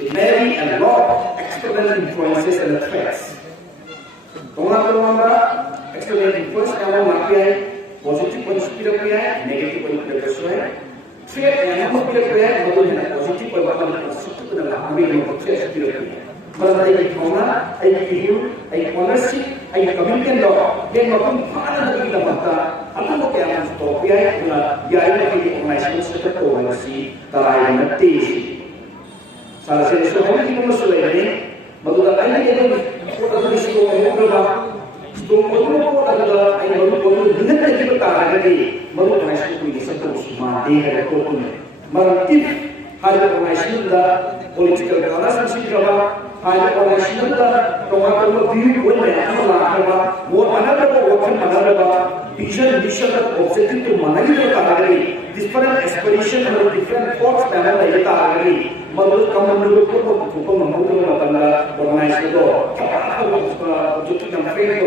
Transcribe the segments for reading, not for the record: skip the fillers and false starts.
It vary a lot external influences and the threats. External influence positive negative threat yang positive ownership community law yang salah satu hal yang kita sudah ini, bahawa ayat itu kita risiko berapa, tunggu adalah ayat baru dengan kita tahu lagi, baru risiko ini seterus mati ada kokon, meratif hal risiko dah political ganas mesti berapa, hal risiko dah orang view boleh apa, mau mana berapa, vision objective tu mana kita tahu lagi, different aspiration atau different thoughts mana kita tahu lagi. Menurut kamu organize itu, untuk yang fail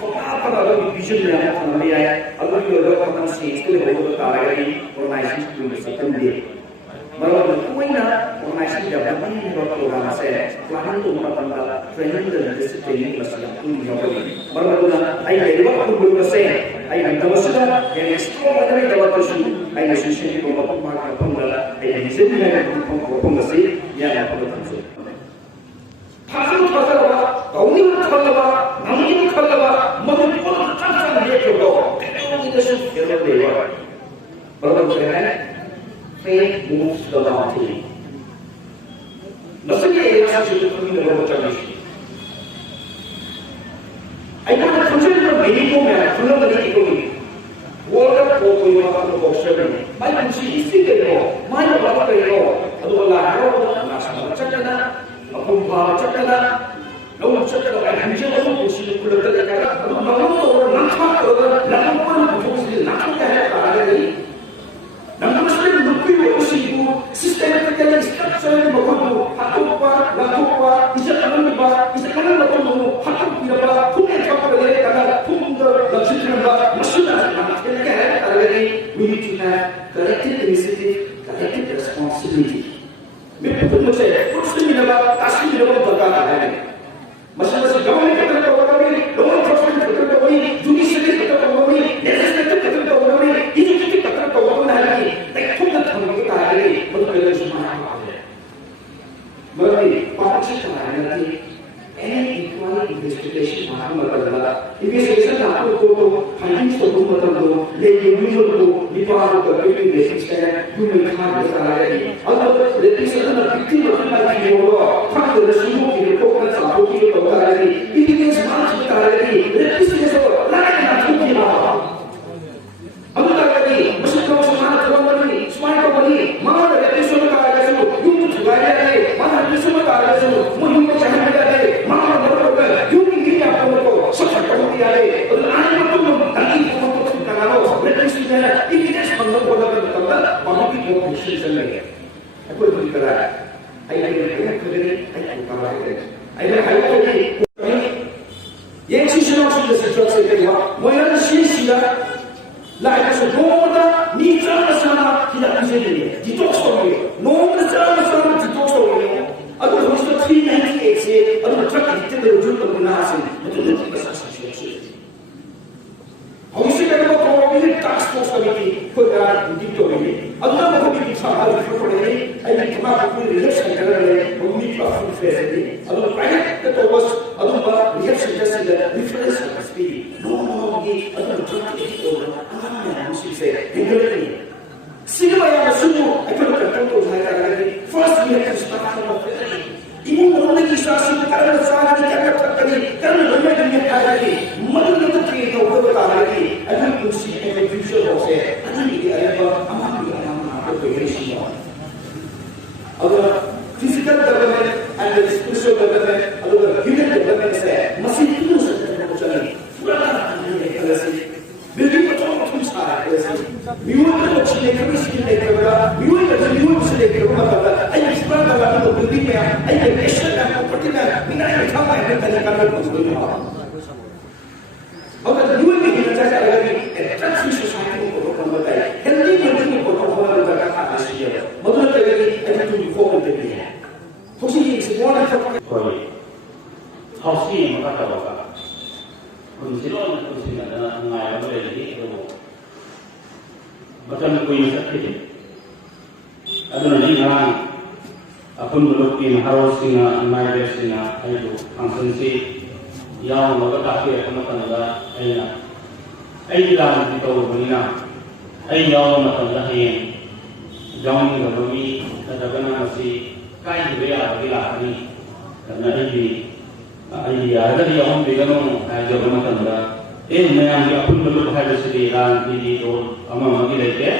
apa ada vision yang namanya, ada juga orang sih itu lebih tertarik organize itu sistem dia. Malah tuanya organize dia banyak program saya, pelatihan untuk training dan disiplin kelas yang tinggi. Malah ayat dua puluh persen, ayat dua sudah yang strong dari dua persen, ayat sisi itu berapa ayat ꯊꯤꯖꯤꯟ ꯍꯥꯏꯕ ꯋꯥꯐꯝ ꯑꯁꯤ ꯌꯥꯝꯅ ꯐꯕ ꯊꯝꯖꯩ ꯊꯥꯖꯕ ꯊꯥꯖꯔꯕ ꯇꯧꯅꯤꯡꯕ ꯈꯜꯂꯕ ꯉꯝꯅꯤꯡꯕ ꯈꯜꯂꯕ ꯃꯗꯨ ꯄꯣꯠꯇꯨ ꯆꯞ ꯆꯥꯅ ꯂꯦꯞꯈ꯭ꯔꯕꯗꯣ ꯀꯩꯗꯧꯅꯤꯡꯗꯁꯨ ꯐꯦꯜ ꯂꯩꯔꯣꯏ ꯃꯔꯝ ꯀꯔꯤ ꯍꯥꯏ faith moves the mountain ꯃꯁꯤꯒꯤ ꯑꯦꯛꯁꯟꯁꯤꯁꯨ ꯈꯪꯃꯤꯟꯅꯕ ꯃꯇꯝꯗ ꯑꯩꯈꯣꯏꯅ ꯈꯪꯖꯔꯤꯕ ꯃꯤꯅꯤꯡꯗꯣ ꯃꯌꯥꯝ ꯈꯪꯂꯝꯒꯅꯤ ꯑꯩꯈꯣꯏꯒꯤ ꯋꯥꯔꯜꯗ ꯄꯣꯛꯄꯒꯤ ꯃꯐꯝꯗ ꯄꯣꯛꯆꯕꯅꯤ ꯃꯥꯏ ꯄꯨꯟꯁꯤ ꯍꯤꯁꯇ꯭ꯔꯤ ꯀꯔꯤꯅꯣ ꯃꯥꯏ ꯃꯄꯥ ꯀꯔꯤꯅꯣ ꯑꯗꯨꯒ ꯂꯥꯏ ꯍꯔꯥꯎꯕꯗ ꯉꯥ ꯁꯥꯟꯅꯕ ꯆꯠꯇꯅ ꯃꯄꯨꯡ ꯐꯥꯕ ꯆꯠꯇꯅ ꯂꯧ ꯆꯠꯇꯅ ꯑꯩ ꯍꯟꯖꯕ ꯄꯨꯟꯁꯤꯗ ꯈꯨꯜꯂꯛꯇ ꯂꯩꯔꯒ ꯑꯗꯨ ꯃꯃꯜ ꯇꯧꯔꯒ ꯅꯝꯊꯥꯛ ꯇꯧꯔꯒ ꯂꯝꯀꯣꯏꯅ ꯄꯨꯊꯣꯛꯁꯤꯗꯤ ꯅꯥꯊꯣꯛꯀꯦ ꯍꯥꯏꯕ ꯇꯥꯔꯒꯗꯤ ꯅꯪꯒꯤ ꯅꯨꯄꯤꯕꯨ ꯑꯁꯤꯕꯨ ꯁꯤꯁꯇꯦꯃꯦꯇꯤꯀꯦꯜꯂꯤ ꯁ꯭ꯇꯔꯛꯆꯔꯦꯜ ꯃꯈꯣꯏꯕꯨ ꯍꯥꯠꯇꯣꯛꯄ ꯂꯥꯟꯊꯣꯛꯄ ꯏꯖꯠ ꯑꯃꯟꯕ ꯏꯖꯠ ꯑꯃꯟꯕ ꯃꯇꯝꯗꯕꯨ ꯍꯥꯠꯇꯣꯛꯄꯤꯔꯕ ꯊꯨꯝꯅ ꯊꯛꯄꯗ ꯂꯩꯔꯒ ꯊꯨꯝꯗ ꯂꯪꯁꯤꯟꯈ꯭ꯔꯕ ꯃꯁꯤꯅ ꯂꯥꯛꯀꯦ ꯍꯥꯏꯕ ꯇꯥꯔꯒꯗꯤ we need to have collective initiative, collective responsibility. ꯃꯤꯄꯨꯝ ꯈꯨꯗꯤꯡꯃꯛꯁꯦ ꯄꯨꯟꯁꯤꯟꯃꯤꯟꯅꯕ ꯇꯥꯁꯤꯟꯃꯤꯟꯅꯕ ꯗꯔꯀꯥꯔ ꯇꯥꯏ ꯃꯁꯤ ꯒꯚꯔꯟꯃꯦꯟ ꯈꯛꯇꯅ ꯇꯧꯒꯗꯕꯅꯤ ꯂꯣ ꯑꯦꯟꯐꯣꯔꯁꯃꯦꯟ ꯈꯛꯇꯅ ꯇꯧꯒꯅꯤ ꯖꯨꯗꯤꯁꯤꯌꯔꯤ ꯈꯛꯇꯅ ꯇꯧꯒꯗꯕꯅꯤ ꯂꯦꯖꯤꯁꯂꯦꯇꯤꯚ ꯈꯛꯇꯅ ꯇꯧꯒꯗꯕꯅꯤ ꯑꯦꯛꯖꯤꯀ꯭ꯌꯨꯇꯤꯚ ꯈꯛꯇꯅ ꯇꯧꯒꯗꯕꯅꯤ ꯍꯥꯏꯕꯒꯤ ꯂꯩꯊꯣꯛꯅ ꯊꯝꯕ ꯇꯥꯔꯒꯗꯤ ꯃꯗꯨ ꯀꯩꯗꯧꯁꯨ ꯃꯥꯡ ꯄꯥꯛꯂꯦ ꯃꯔꯝꯗꯤ ꯄꯥꯛꯁꯤ ꯀꯅꯥꯅꯗꯤ any inquiry investigation ꯃꯥꯡ ꯃꯇꯝꯗ investigation ꯂꯥꯛꯄ ꯄꯣꯠꯇꯣ ꯐꯥꯏꯅꯥꯟꯁ ꯇꯧꯕ ꯃꯇꯝꯗꯣ ꯂꯩꯔꯤꯕ ꯃꯤꯑꯣꯏꯕꯗꯨ ꯅꯤꯄꯥꯗ ꯀꯔꯤ ꯕꯦꯁꯤꯁꯇ ꯌꯨꯝꯗ ꯈꯥꯡꯕ ꯇꯥꯔꯒꯗꯤ ꯑꯗꯨꯒ ꯂꯦꯇꯤꯁ ꯑꯗꯨꯅ ꯚꯤꯛꯇꯤꯝ ꯑꯗꯨꯃꯥꯏꯅ ꯌꯦꯡꯉꯣ ꯈꯪꯗꯅ ꯁꯤꯡꯗꯣꯛꯈꯤꯕ ꯊꯣꯛꯅ ꯆꯥꯝꯊꯣꯛꯈꯤꯕ ꯇꯧ ꯇꯥꯔꯒꯗꯤ ꯏꯕꯤꯗꯦꯟꯁ ꯃꯥꯡꯈꯤꯕ ꯇꯥꯔꯒꯗꯤ ꯂꯦꯇꯤꯁꯀꯤꯁꯨ ꯂꯥꯏꯅ ꯅꯥꯊꯣꯛꯈꯤꯕ ꯑꯗꯨ ꯇꯥꯔꯒꯗꯤ ꯃꯁꯤ ꯊꯕꯛꯁꯨ ꯃꯥꯅ ꯊꯕꯛꯕꯅꯤ ꯁꯨꯃꯥꯏꯅ ꯇꯧꯕꯅꯤ ꯃꯥꯅ ꯂꯦꯇꯤꯁ ꯑꯃ ꯇꯥꯔꯒꯁꯨ ꯌꯨꯝꯗ ꯊꯨꯒꯥꯏ ꯌꯥꯗꯦ ꯃꯥꯅ ꯂꯦꯇꯤꯁ ꯑꯃ ꯇꯥꯔꯒꯁꯨ ꯃꯣꯏ ꯌꯨꯝꯗ ꯆꯪꯍꯟꯕ ꯌꯥꯗꯦ ꯃꯥꯅ ꯃꯔꯨꯞꯄ ꯌꯨꯝꯒꯤ ꯃꯤ ꯌꯥꯝꯅꯀꯣ ꯁꯛꯁꯛ ꯇꯧꯕ ꯌꯥꯗꯦ ꯑꯗꯨ ꯑꯥꯏ ꯃꯇꯨꯡꯗ ꯅꯪꯒꯤ ꯊꯕꯛꯇꯣ ꯀꯅꯥꯅꯣ ꯂꯦꯇꯤꯁꯀꯤꯅ ꯏꯕꯤꯗꯦꯟꯁ ꯐꯪꯅꯕ ꯍꯣꯠꯅꯕ ꯃꯇꯝꯗ ꯃꯗꯨꯒꯤ ꯊꯕꯛ ꯆꯪꯒꯅꯤ ꯑꯩꯈꯣꯏ ꯍꯧꯖꯤꯛ ꯀꯗꯥꯏ ꯑꯩꯅ ꯍꯥꯏꯔꯛꯄꯗꯤ ꯌꯦꯡꯁꯤꯡꯁꯤꯅꯁꯤꯡꯗ ꯁꯤꯇ꯭ꯔꯛꯁꯦ ꯀꯩꯅꯣ ꯃꯣꯏꯅ ꯁꯤꯁꯤꯗ ꯂꯥꯏꯛꯁꯨ ꯅꯣꯡꯃꯗ ꯃꯤ ꯆꯥꯝꯃ ꯆꯥꯝꯃ ꯍꯤꯗꯥꯛ ꯄꯤꯖꯒꯅꯤ ꯗꯤꯇꯣꯛꯁ ꯇꯧꯒꯅꯤ ꯅꯣꯡꯃꯗ ꯆꯥꯝꯃ ꯆꯥꯝꯃ ꯗꯤꯇꯣꯛꯁ ꯇꯧꯒꯅꯤ ꯑꯗꯨ ꯍꯧꯖꯤꯛꯇ 398ꯁꯦ ꯑꯗꯨꯅ ꯇ꯭ꯔꯛ ꯑꯦꯗꯤꯛꯇꯦꯗ ꯔꯨꯖꯨ ꯇꯧꯕꯅ ꯍꯥꯏꯁꯤꯅꯤ ꯃꯗꯨꯗ ꯃꯁꯥ ꯁꯥꯁꯤꯔꯛꯁꯤ ꯍꯧꯖꯤꯛꯁꯦ ꯀꯩꯅꯣ ꯇꯧꯔꯒꯗꯤ ꯇꯥꯛꯁ ꯐꯣꯔꯁ ꯀꯃꯤꯇꯤ ꯑꯩꯈꯣꯏꯒ ꯃꯤꯇꯤꯡ ꯇꯧꯒꯅꯤ ꯑꯗꯨꯅ ꯃꯈꯣꯏꯒꯤ ꯁꯥꯍꯜ ꯐꯨꯔꯛꯄꯅꯤ ꯑꯩꯒꯤ ꯊꯕꯛ ꯔꯤꯍꯦꯞ ꯁꯦꯟꯇꯔꯗ ꯂꯩ ꯃꯤ ꯐꯨꯜ ꯐꯦꯁꯤꯂꯤꯇꯤ ꯑꯗꯨꯒ ꯄ꯭ꯔꯥꯏꯚꯦꯠꯇ ꯇꯧꯕ ꯑꯗꯨꯝꯕ ꯔꯤꯍꯦꯞ ꯁꯦꯟꯇꯔꯁꯤꯡꯗ ꯔꯤꯐꯔꯦꯟꯁ ꯁꯔꯚꯤꯁ ꯄꯤ ꯅꯣꯡꯃꯒꯤ ꯑꯗꯨꯒ ꯗ꯭ꯔꯒ ꯇꯧꯕ ꯑꯉꯥꯡ ꯃꯌꯥꯝꯁꯤꯡꯁꯦ ꯍꯦꯟꯒꯠꯂꯛꯀꯅꯤ ꯁꯤꯒꯤ ꯃꯌꯥꯝꯁꯤꯕꯨ ꯑꯩꯈꯣꯏꯅ ꯀꯟꯇ꯭ꯔꯣꯜ ꯇꯧꯕ ꯍꯥꯏꯇꯥꯔꯒꯗꯤ ꯐꯥꯔꯁ we help to start from family ꯏꯃꯨꯡ ꯃꯅꯨꯡꯗꯒꯤ ꯏꯆꯥꯁꯤꯡ ꯀꯔꯝꯅ ꯆꯥꯒꯅꯤ ꯀꯔꯝꯅ ꯊꯛꯀꯅꯤ ꯀꯔꯝꯅ ꯂꯣꯏꯅꯒꯅꯤ ꯍꯥꯏꯕꯒꯤ ꯃꯗꯨꯗ ꯇ꯭ꯔꯦꯟ ꯇꯧꯗꯕ ꯇꯥꯔꯒꯗꯤ ꯑꯩꯈꯣꯏꯒꯤ ꯄꯨꯟꯁꯤ ꯑꯩꯈꯣꯏ ꯐ꯭ꯌꯨꯆꯔꯁꯦ ꯑꯗꯨꯒꯤ ꯑꯔꯦꯝꯕ ꯑꯃꯥꯡꯒꯤ ꯑꯃꯥꯡꯕ ꯑꯣꯏꯒꯅꯤꯁꯤꯅ ꯑꯗꯨꯒ physical development and the spiritual development ꯑꯗꯨꯒ human developmentꯁꯦ ꯃꯁꯤ ꯄꯨꯟꯅ ꯆꯠꯀꯗꯕ ꯆꯠꯂꯤ ꯄꯨꯔꯥ ꯂꯩꯈꯠꯂꯁꯤ ꯕꯤꯜꯗꯤꯡ ꯑꯆꯧ ꯑꯆꯧ ꯁꯥꯔꯛꯂꯁꯤ ꯃꯤꯑꯣꯏꯕ ꯁꯤ ꯂꯩꯈꯠꯕ ꯁꯤ ꯂꯩꯈꯠꯕꯗ ꯃꯤꯑꯣꯏꯕꯁꯤ ꯂꯩꯈꯠꯕ ꯃꯇꯝꯗ ꯑꯩꯒꯤ ꯁꯨꯃꯥꯏꯅ ꯇꯧꯕ ꯕꯤꯜꯗꯤꯡ ꯃꯌꯥꯝ ꯑꯩꯒꯤ ꯅꯦꯁꯟ ꯃꯌꯥꯝ ꯄ꯭ꯔꯣꯄꯔꯇꯤ ꯃꯌꯥꯝ ꯃꯤꯅꯥꯏ ꯃꯩꯊꯥ ꯃꯌꯥꯝ ꯀꯔꯤ ꯀꯥꯟꯅꯕ ꯐꯪꯗꯣꯏꯅꯣ ꯑꯗꯨꯅ ꯃꯤꯑꯣꯏꯕ ꯍꯤꯡꯅ ꯆꯠꯆꯔꯒꯗꯤ ꯑꯦꯇ꯭ꯔꯦꯛꯁꯤv ꯁꯣꯁꯥꯏꯇꯤ ꯄꯨꯊꯣꯛ ꯐꯪꯕ ꯇꯥꯏ ꯍꯦꯜꯗꯤ ꯀꯟꯇ꯭ꯔꯤ ꯄꯨꯊꯣꯛ ꯐꯪꯕ ꯗꯔꯀꯥꯔ ꯇꯥꯏ ꯃꯗꯨ ꯅꯠꯇ꯭ꯔꯒꯗꯤ ꯑꯩꯈꯣꯏ ꯇꯨꯡꯒꯤ ꯐꯣꯡꯕꯗꯗꯤ ꯍꯧꯖꯤꯛ ꯌꯦꯡꯁꯤ ꯃꯣꯔꯅꯤꯡ ꯑꯩꯈꯣꯏ ꯍꯥꯎꯁꯤ ꯑꯃꯒ ꯇꯧꯔꯒ ꯄꯨꯟꯁꯤ ꯂꯣꯏꯅ ꯄꯨꯟꯁꯤꯟꯅꯗꯅ ꯅꯨꯡꯉꯥꯏꯕ ꯑꯃ ꯂꯩꯔꯤ ꯑꯗꯨꯕꯨ ꯃꯇꯝ ꯀꯨꯏꯅ ꯆꯠꯈꯤꯗꯦ ꯑꯗꯨꯅ ꯉꯔꯥꯡ ꯑꯄꯨꯟꯕ ꯂꯨꯞꯀꯤ ꯅꯍꯥꯔꯣꯜꯁꯤꯡꯅ ꯏꯃꯥꯏꯕꯦꯜꯁꯤꯡꯅ ꯑꯩꯕꯨ ꯐꯪꯁꯟꯁꯤ ꯌꯥꯎꯅꯕ ꯇꯥꯛꯄꯤꯔꯛꯄ ꯃꯇꯝꯗ ꯑꯩꯒꯤ ꯂꯥꯟꯅꯗꯤ ꯇꯧꯔꯨꯕꯅꯤꯅ ꯑꯩ ꯌꯥꯎꯕ ꯃꯇꯝꯗ ꯍꯌꯦꯡ ꯌꯥꯎꯅꯤꯡꯗꯕ ꯃꯤ ꯅꯠꯇ꯭ꯔꯒꯅ ꯃꯁꯤ ꯀꯥꯏꯗꯕ ꯌꯥꯕꯒꯤ ꯂꯥꯛꯀꯅꯤ ꯑꯗꯨꯅ ꯑꯩ ꯌꯥꯔꯒꯗꯤ ꯌꯥꯎꯍꯟꯕꯤꯒꯅꯨ ꯍꯥꯏꯖꯕ ꯃꯇꯝꯗ ꯃꯌꯥꯝꯒꯤ ꯑꯄꯨꯟꯕ ꯂꯨꯞ ꯍꯥꯏꯕꯁꯤꯗꯤ ꯂꯥꯟꯒꯤ ꯔꯣꯜ ꯑꯃꯒꯤ ꯂꯩꯇꯦ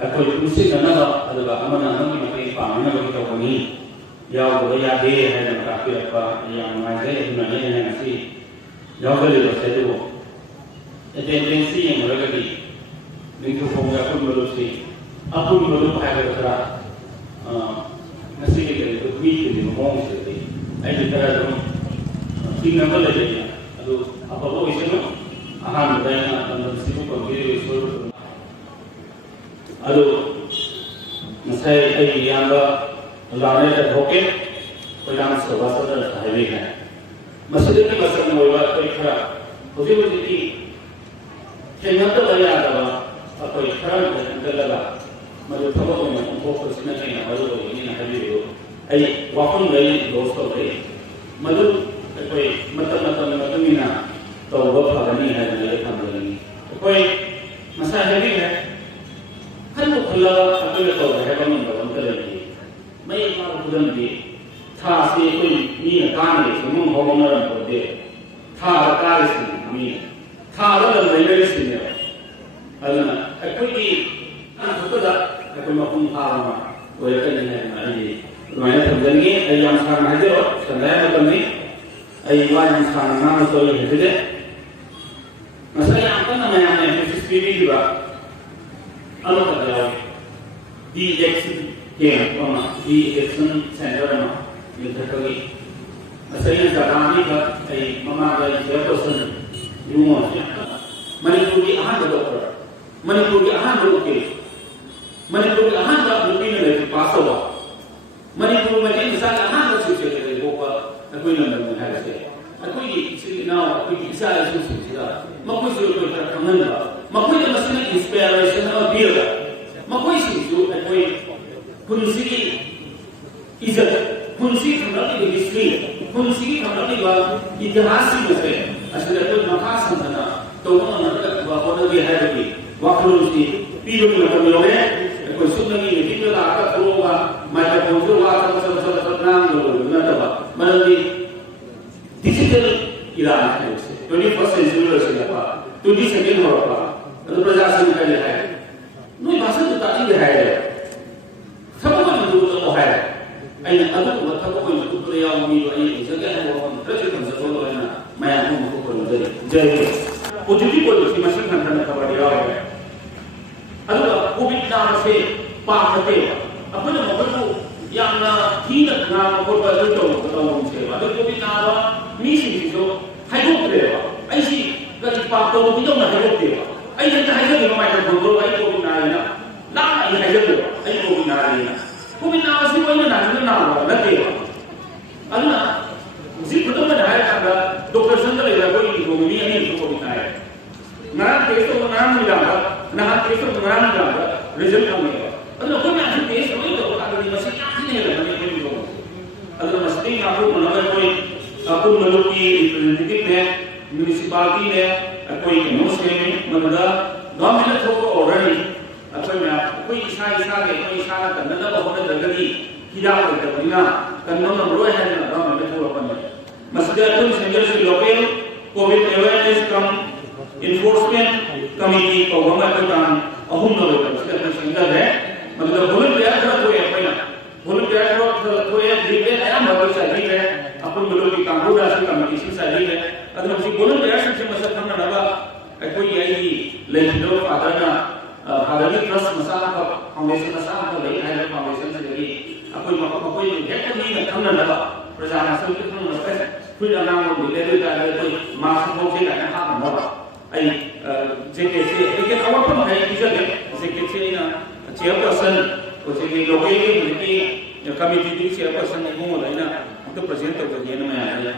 ꯑꯩꯈꯣই ꯄꯨꯟꯁꯤꯟꯅꯅꯕ ꯑꯗꯨꯒ ꯑꯃꯅ ꯑꯃꯒꯤ ꯃꯇꯦꯡ ꯄꯥꯡꯅꯅꯕꯒꯤ ꯇꯧꯕꯅꯤ ꯌꯥꯎꯗꯕ ꯌꯥꯗꯦ ꯍꯥꯏꯗꯅ ꯇꯥꯛꯄꯤꯔꯛꯄ ꯌꯥꯝ ꯅꯨꯡꯉꯥꯏꯖꯩ ꯑꯗꯨꯅ ꯑꯩꯅ ꯉꯁꯤ ꯌꯥꯎꯖꯔꯤꯕꯁꯦ ꯑꯗꯨꯕꯨ ꯑꯦꯇꯦꯟꯗꯦꯟꯁꯁꯤ ꯌꯦꯡꯂꯒꯗꯤ ꯅꯤꯡꯊꯧꯈꯣꯡꯒꯤ ꯑꯄꯨꯟꯕ ꯂꯨꯞꯁꯤ ꯑꯄꯨꯟꯕ ꯂꯨꯞ ꯍꯥꯏꯕꯗ ꯈꯔ ꯉꯁꯤꯒꯤ ꯀꯔꯤꯗꯣ ꯃꯤꯒꯤ ꯃꯑꯣꯡꯁꯤꯗꯤ ꯑꯩꯗꯤ ꯈꯔ ꯑꯗꯨꯝ ꯆꯤꯡꯅꯕ ꯂꯩꯖꯩ ꯑꯗꯨ ꯑꯐꯕ ꯑꯣꯏꯁꯅꯨ ꯑꯍꯥꯟꯕꯗ ꯑꯩꯅ ꯂꯝꯗꯝꯁꯤꯕꯨ ꯄꯥꯡꯕꯤꯔꯤꯕ ꯏꯁꯣꯔ ꯑꯗꯨ ꯉꯁꯥꯏ ꯑꯩꯒꯤ ꯏꯌꯥꯝꯕ ꯂꯥꯟꯅ ꯊꯣꯛꯀꯦ ꯈꯣꯏꯔꯥꯡ ꯁꯣꯚꯥꯁꯆꯟꯗ꯭ꯔꯅ ꯍꯥꯏꯕꯤꯈ꯭ꯔꯦ ꯃꯁꯤꯗꯒꯤ ꯃꯆꯪ ꯑꯣꯏꯕ ꯑꯩꯈꯣꯏ ꯈꯔ ꯍꯧꯖꯤꯛꯇꯤ ꯊꯦꯡꯅꯗꯕ ꯌꯥꯗꯕ ꯑꯩꯈꯣꯏ ꯈꯔ ꯈꯟꯒꯠꯂꯒ मधु थबक में ओंथोक्पसिना अइना मरु ओइना हाबियो अइ वाफम गई दोस्त गई मधु कोई मतलब मतमिना तो वो फगनी है मेरे फगनी कोई मसा हेवी है हर को खुला अकेले तो है बन कर रही मैं एक बार खुदन भी था से कोई नी कान ले सुनो हो मर को दे था कार से मी था ला ले से ने अदना कोई तो दा कोई मकुम था वो ये नहीं है नहीं मैं समझेंगे अय्याम सारा है जो संदय मतलब अई वाजन सारा नाम तो ये है मसला apa namanya PSBB juga alo kada di election game sama di election center sama itu kali masalah jadani ka ai mama ga person yumo ya manipuri ahan dokter manipuri ahan dokter manipuri ahan da bukti ne pasawa manipuri mai misalnya ahan da sisi ne boka aku ini namanya harusnya aku ini now aku bisa langsung sih Makoi suruh kita kangen lah. Makoi yang mesti inspiration atau build. Makoi suruh makoi kunci izat, kunci kamera di history, kunci kamera di इतिहास मसे असले तो नखास संतना तो वो नरक वाकों भी है भी वाकों की पीरों में मतलब लोगे कोई सुनने की नहीं तो आका थोड़ा माइका पहुंचो वाका सब नाम लोग ना तो मतलब डिजिटल इलाज है उसे 21st century से लगा 22nd हो रहा है तो प्रजासत्ताक का है नई भाषा तो ताकि है सब को जो तो है आई अदु मतलब कोई तो प्रयास में आई जगह है वो प्रतिदिन से तो है ना मैं आपको को कर जय उजुली को की मशीन खंडन का बढ़िया है अदु कोविड नाम से पाते अपने मगरु याना थी ना को बदल तो से अदु कोविड नाम मीसी जो हाइड्रोक्लेवा ऐसी गति पाप तो भी तो ना हाइड्रोक्लेवा ऐ जैसे हाइड्रोक्लेवा माइक्रो कंट्रोल आई को भी ना है ना आई हाइड्रोक्लेवा आई को भी ना है को भी ना से कोई ना ना ना देवा अन्ना जी खुद में है का डॉक्टर संदर है कोई को भी नहीं को भी ना है ना टेस्ट तो ना मिला ना टेस्ट तो ना मिला रिजल्ट आएगा अन्ना को में ऐसे टेस्ट नहीं तो अगर मशीन नहीं है ना कोई लोग अगर मशीन आपको बनाना कोई अपन लोग की रिप्रेजेंटेटिव है म्युनिसिपैलिटी है कोई नोस है मतलब गवर्नमेंट को ऑलरेडी अपन में कोई इशा के कोई इशा का करना तो होने जगह हिला कर देना करना ना रोए है ना गवर्नमेंट को अपन मसला तो सेंटर से लोकल कोविड अवेयरनेस कम इन्फोर्समेंट कमिटी को गवर्नमेंट का अहम ना होता है सेंटर है मतलब वॉलंटियर का तो है अपना वॉलंटियर का तो है दिव्य आया मगर सही है अपन लोग की कांगो राशि कम्युनिकेशन सही है अगर हम बोलन प्रयास से मसला हम ना कोई यही लेकिन फादर ना फादर ट्रस्ट मसाला का फाउंडेशन मसाला का लेकिन है फाउंडेशन से लगी कोई हेड नहीं हम ना प्रजाना सब के हम ना फिर नाम वो ले ले कोई मास को से का हां ना आई जेके से लेकिन और पण है इज्जत है जेके से ना चेयरपर्सन को से लोकल की कमिटी की चेयरपर्सन ने घूम रही ना तो प्रेजेंट कर दिया ना मैं आया